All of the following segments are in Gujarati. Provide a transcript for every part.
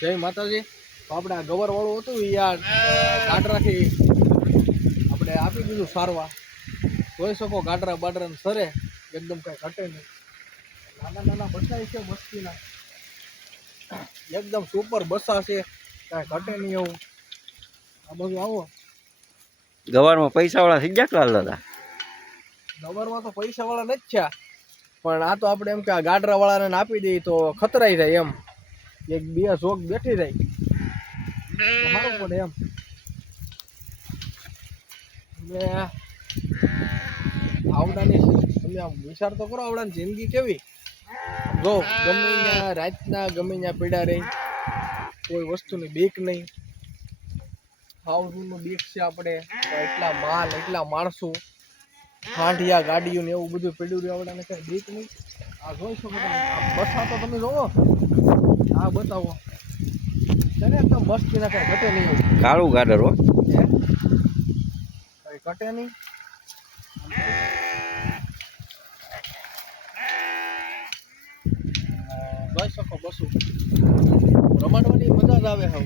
જય માતાજી. તો આપણે આ ગવરવાળું હતું યાર ગાડરાથી આપણે આપી દીધું સારવા. જોઈ શકો ગાડરા બાડરાને સરે એકદમ કાંઈ ઘટે નહીં. નાના નાના બચ્ચા છે મસ્તીના, એકદમ સુપર બસા છે, કાંઈ ઘટે નહીં એવું. આ બધું આવો ગવારમાં પૈસાવાળા થઈ ગયા લાલ દાદા. ગવરમાં તો પૈસાવાળા નથી થયા, પણ આ તો આપણે એમ કે આ ગાડરાવાળાને આપી દઈએ તો ખતરાઈ જાય એમ, એક બે જોક બેઠી જાય તો સારું પડે એમ. એટલે આવડાની તમે આમ વિચાર તો કરો, આવડાની જિંદગી કેવી. જો ગમે ત્યાં રાતના ગમે ત્યાં પીડા રહી, કોઈ વસ્તુની બીક નહીં. હાઉસનું બીક છે આપણે, એટલા માલ એટલા માણસો, હાંડિયા ગાડીઓ ને એવું બધું પીડ્યું રહ્યું, આવડાને કઈ બીક નહીં. આ જોઈ શકો તમે, આ બસા તો તમે જોવો, આ બતાવો તેને એકદમ મસ્તીના કઈ ઘટે નહીં એવું. કાળું ગાડર હો, કઈ ઘટે નહીં. જોઈ શકો બસું રમાડવાની મજા જ આવે. હવે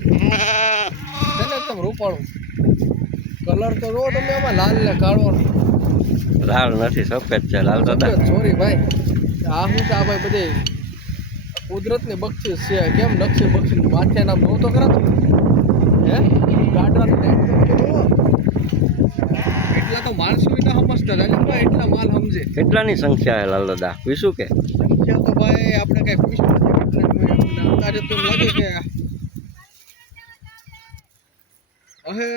તેને એકદમ રૂપાળું કલર તો જો તમે આમાં લાલ ને કાળો લાલ નથી સફેદ છે લાલ દાદા. સોરી ભાઈ, આ શું છે આ ભાઈ બધે કુદરતની બક્ષિસ છે. કેમ નકશી બક્ષિસ માથે નામ જોવો તો ખરા હે ગાડાની લાઈટ તો જોવો. એટલા તો માણસો ના સમજતા રાજનભાઈ, એટલા માલ સમજે. કેટલાની સંખ્યા છે લાલ દાદા પૂછ્યું કે? સંખ્યા તો ભાઈ આપણે કઈ પૂછ્યું નથી. અંદાજે તો લાગે કે હવે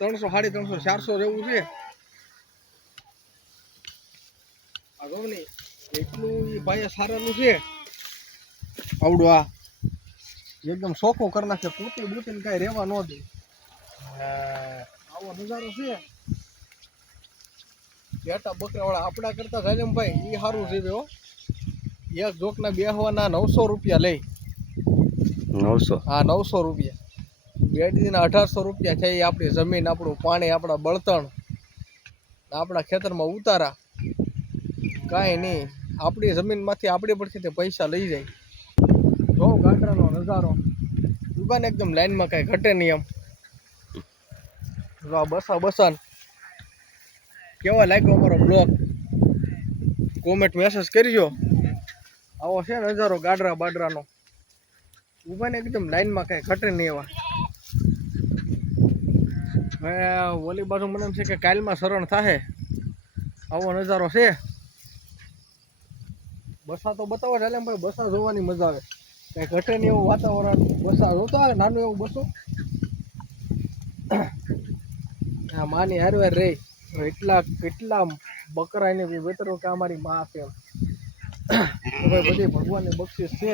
300, 350, 400 જેવું છે. આ ગમે નહીં એટલું ભાઈ સારાનું છે. આવડું આ એકદમ સોખો કરી નાખે, કૂટી બૂટીને કાંઈ રહેવા ન દે. આવો નજારો છે. બેટા બકરાવાળા આપણા કરતા જાયમભાઈ એ સારું છે હો. એક જોકના બેહવાના 900 રૂપિયા લઈ. 900? હા 900 રૂપિયા. બેડીના 1800 રૂપિયા છે. આપણી જમીન, આપણું પાણી, આપણા બળતણ, આપણા ખેતરમાં ઉતારા, કાંઈ નહીં. આપણી જમીનમાંથી આપણી પડખે તે પૈસા લઈ જાય. જો ગાંઠરાનો નજારો દુકાન એકદમ લાઈનમાં કાંઈ ઘટે નહીં એમ. જો આ બસા કેવા લાગ્યો અમારો બ્લોગ, કોમેન્ટ મેસેજ કરજો. આવો છે નજારો ગાડરા બાડરાનો, ઉભાને એકદમ લાઈનમાં કાંઈ ઘટે નહીં એવા. હવે ઓલી બાજુ મને એમ છે કે કાલમાં શરણ થાય. આવો નજારો છે. બસા તો બતાવો ચાલે ભાઈ, બસા જોવાની મજા આવે, કઈ ઘટે નહીં એવું વાતાવરણ. બસા જોતા હોય નાનું એવું બસો, હા માની હારવાર રહી. કેટલા બકરા એને વેતરો કે અમારી માં છે એમ. ભાઈ બધી ભગવાનની બક્ષિસ છે.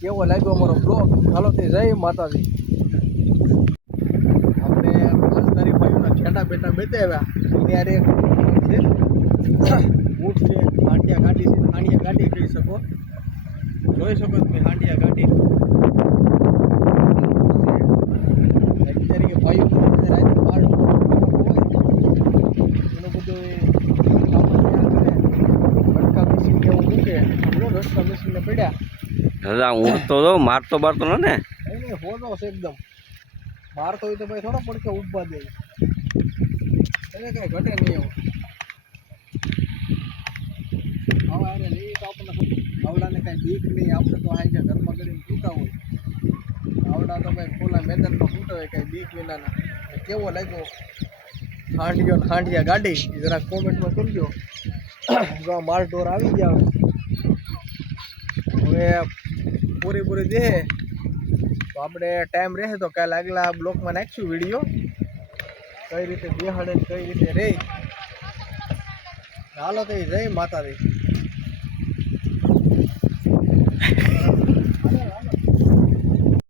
કેવો લાગ્યો અમારો બ્લોગ? હાલો તે જય માતાજી. આપણે માલધારી ભાઈઓના છેટા બેટા બેતાવ્યા. એની હારે છે ઊંટ છે, હાંડિયા ગાડી છે. હાંડિયા ગાડી કહી શકો, જોઈ શકો તમે હાંડિયા ગાડી. અત્યારે ભાઈઓ રાતે 12 એનું બધું ભટકા મશીન એવું મૂકે. રસ્તા મશીનને પડ્યા દાદા ઊંટ તો જો મારતો બારતો ને એને હોનો છે એકદમ. મારતો હોય તો ભાઈ થોડા પડકે ઉભા દે, એને કઈ ઘટે નહીં એવું. હવે અરે લઈ તો આપણને આવડાને કાંઈ બીક નહીં. આપણે તો આ છે ઘરમાં કરીને પીતા હોય. આવડા તો ભાઈ ખોલા મેદાનમાં ફૂટા હોય કાંઈ બીક વિનાના. કેવો લાગ્યો હાંડિયો ને હાંડિયા ગાડી એ જરાક કોમેન્ટમાં કરજો. જો આ માલ ઢોર આવી ગયા. હવે પૂરી દે તો આપણે ટાઈમ રહે તો કાલે આગલા બ્લોકમાં નાખીશું વિડીયો, કઈ રીતે બેહાડે કઈ રીતે રહે. હાલો તો જય માતાજી.